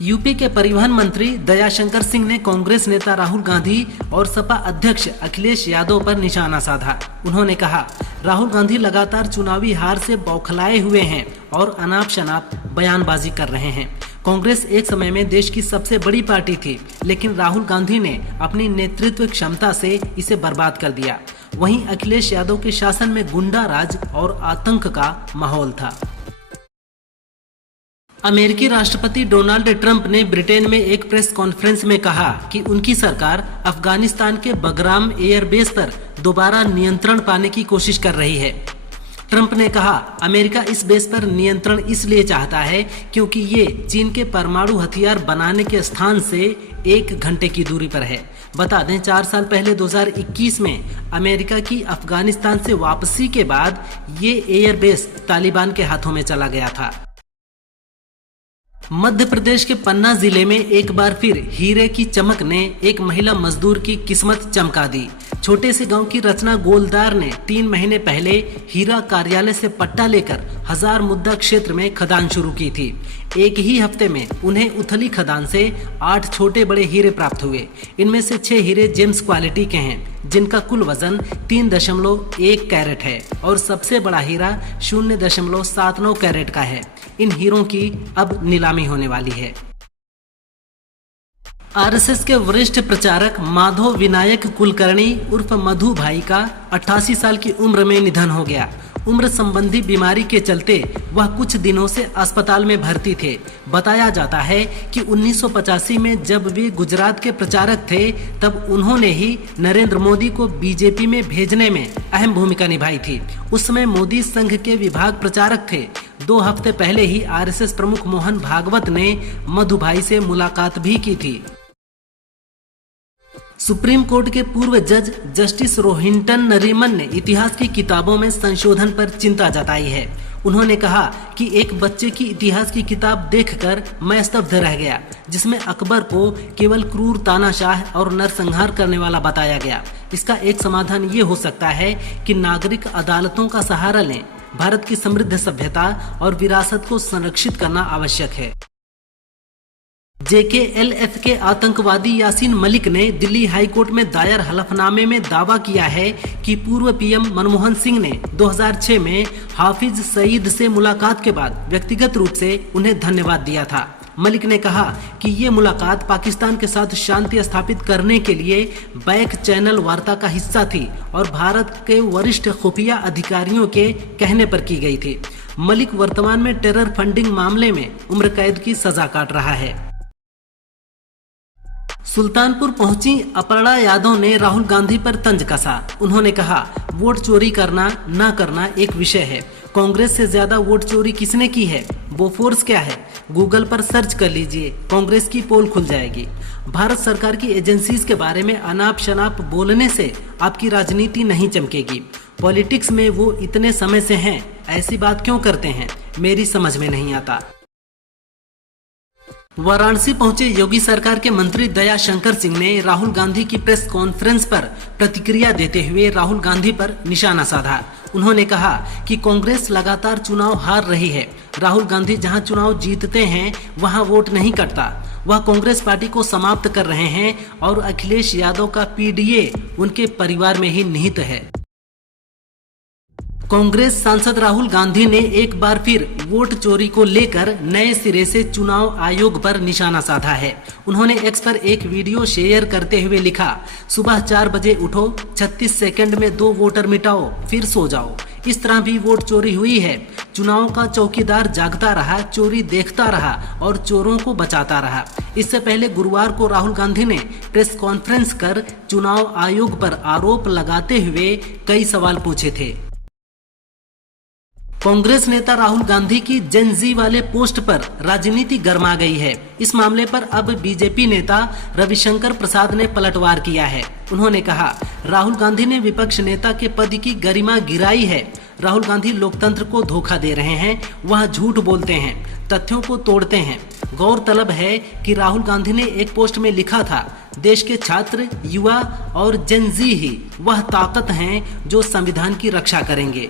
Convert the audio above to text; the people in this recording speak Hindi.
यूपी के परिवहन मंत्री दयाशंकर सिंह ने कांग्रेस नेता राहुल गांधी और सपा अध्यक्ष अखिलेश यादव पर निशाना साधा। उन्होंने कहा, राहुल गांधी लगातार चुनावी हार से बौखलाए हुए हैं और अनाप शनाप बयानबाजी कर रहे हैं। कांग्रेस एक समय में देश की सबसे बड़ी पार्टी थी, लेकिन राहुल गांधी ने अपनी नेतृत्व क्षमता से इसे बर्बाद कर दिया। वहीं अखिलेश यादव के शासन में गुंडा राज और आतंक का माहौल था। अमेरिकी राष्ट्रपति डोनाल्ड ट्रंप ने ब्रिटेन में एक प्रेस कॉन्फ्रेंस में कहा कि उनकी सरकार अफगानिस्तान के बगराम एयरबेस पर दोबारा नियंत्रण पाने की कोशिश कर रही है। ट्रंप ने कहा, अमेरिका इस बेस पर नियंत्रण इसलिए चाहता है क्योंकि ये चीन के परमाणु हथियार बनाने के स्थान से 1 घंटे की दूरी पर है। बता दें, 4 साल पहले 2021 में अमेरिका की अफगानिस्तान से वापसी के बाद ये एयरबेस तालिबान के हाथों में चला गया था। मध्य प्रदेश के पन्ना जिले में एक बार फिर हीरे की चमक ने एक महिला मजदूर की किस्मत चमका दी। छोटे से गांव की रचना गोलदार ने 3 महीने पहले हीरा कार्यालय से पट्टा लेकर 1000 मुद्दा क्षेत्र में खदान शुरू की थी। एक ही हफ्ते में उन्हें उथली खदान से 8 छोटे बड़े हीरे प्राप्त हुए। इनमें से 6 हीरे जेम्स क्वालिटी के हैं, जिनका कुल वजन 3.1 कैरेट है और सबसे बड़ा हीरा 0.79 कैरेट का है। इन हीरों की अब नीलामी होने वाली है। आरएसएस के वरिष्ठ प्रचारक माधव विनायक कुलकर्णी उर्फ मधु भाई का 88 साल की उम्र में निधन हो गया। उम्र संबंधी बीमारी के चलते वह कुछ दिनों से अस्पताल में भर्ती थे। बताया जाता है कि 1985 में जब वे गुजरात के प्रचारक थे, तब उन्होंने ही नरेंद्र मोदी को बीजेपी में भेजने में अहम भूमिका निभाई थी। उस समय मोदी संघ के विभाग प्रचारक थे। 2 हफ्ते पहले ही आरएसएस प्रमुख मोहन भागवत ने मधु भाई से मुलाकात भी की थी। सुप्रीम कोर्ट के पूर्व जज जस्टिस रोहिंटन नरीमन ने इतिहास की किताबों में संशोधन पर चिंता जताई है। उन्होंने कहा कि एक बच्चे की इतिहास की किताब देखकर मैं स्तब्ध रह गया, जिसमें अकबर को केवल क्रूर तानाशाह और नरसंहार करने वाला बताया गया। इसका एक समाधान ये हो सकता है कि नागरिक अदालतों का सहारा लें। भारत की समृद्ध सभ्यता और विरासत को संरक्षित करना आवश्यक है। JKLF के आतंकवादी यासीन मलिक ने दिल्ली हाई कोर्ट में दायर हलफनामे में दावा किया है कि पूर्व पीएम मनमोहन सिंह ने 2006 में हाफिज सईद से मुलाकात के बाद व्यक्तिगत रूप से उन्हें धन्यवाद दिया था। मलिक ने कहा कि ये मुलाकात पाकिस्तान के साथ शांति स्थापित करने के लिए बैक चैनल वार्ता का हिस्सा थी और भारत के वरिष्ठ खुफिया अधिकारियों के कहने पर की गई थी। मलिक वर्तमान में टेरर फंडिंग मामले में उम्र कैद की सजा काट रहा है। सुल्तानपुर पहुंची अपर्णा यादव ने राहुल गांधी पर तंज कसा। उन्होंने कहा, वोट चोरी करना न करना एक विषय है। कांग्रेस से ज्यादा वोट चोरी किसने की है? बोफोर्स क्या है? गूगल पर सर्च कर लीजिए, कांग्रेस की पोल खुल जाएगी। भारत सरकार की एजेंसीज के बारे में अनाप शनाप बोलने से आपकी राजनीति नहीं चमकेगी। पॉलिटिक्स में वो इतने समय से हैं, ऐसी बात क्यों करते हैं, मेरी समझ में नहीं आता। वाराणसी पहुंचे योगी सरकार के मंत्री दयाशंकर सिंह ने राहुल गांधी की प्रेस कॉन्फ्रेंस पर प्रतिक्रिया देते हुए राहुल गांधी पर निशाना साधा। उन्होंने कहा कि कांग्रेस लगातार चुनाव हार रही है। राहुल गांधी जहां चुनाव जीतते हैं वहां वोट नहीं कटता। वह कांग्रेस पार्टी को समाप्त कर रहे हैं और अखिलेश यादव का PDA उनके परिवार में ही निहित है। कांग्रेस सांसद राहुल गांधी ने एक बार फिर वोट चोरी को लेकर नए सिरे से चुनाव आयोग पर निशाना साधा है। उन्होंने एक्स पर एक वीडियो शेयर करते हुए लिखा, सुबह 4 बजे उठो, 36 सेकंड में 2 वोटर मिटाओ, फिर सो जाओ। इस तरह भी वोट चोरी हुई है। चुनाव का चौकीदार जागता रहा, चोरी देखता रहा और चोरों को बचाता रहा। इससे पहले गुरुवार को राहुल गांधी ने प्रेस कॉन्फ्रेंस कर चुनाव आयोग पर आरोप लगाते हुए कई सवाल पूछे थे। कांग्रेस नेता राहुल गांधी की जेन जी वाले पोस्ट पर राजनीति गर्मा गई है। इस मामले पर अब बीजेपी नेता रविशंकर प्रसाद ने पलटवार किया है। उन्होंने कहा, राहुल गांधी ने विपक्ष नेता के पद की गरिमा गिराई है। राहुल गांधी लोकतंत्र को धोखा दे रहे हैं। वह झूठ बोलते हैं, तथ्यों को तोड़ते हैं। गौरतलब है कि राहुल गांधी ने एक पोस्ट में लिखा था, देश के छात्र, युवा और जेन जी ही वह ताकत हैं जो संविधान की रक्षा करेंगे।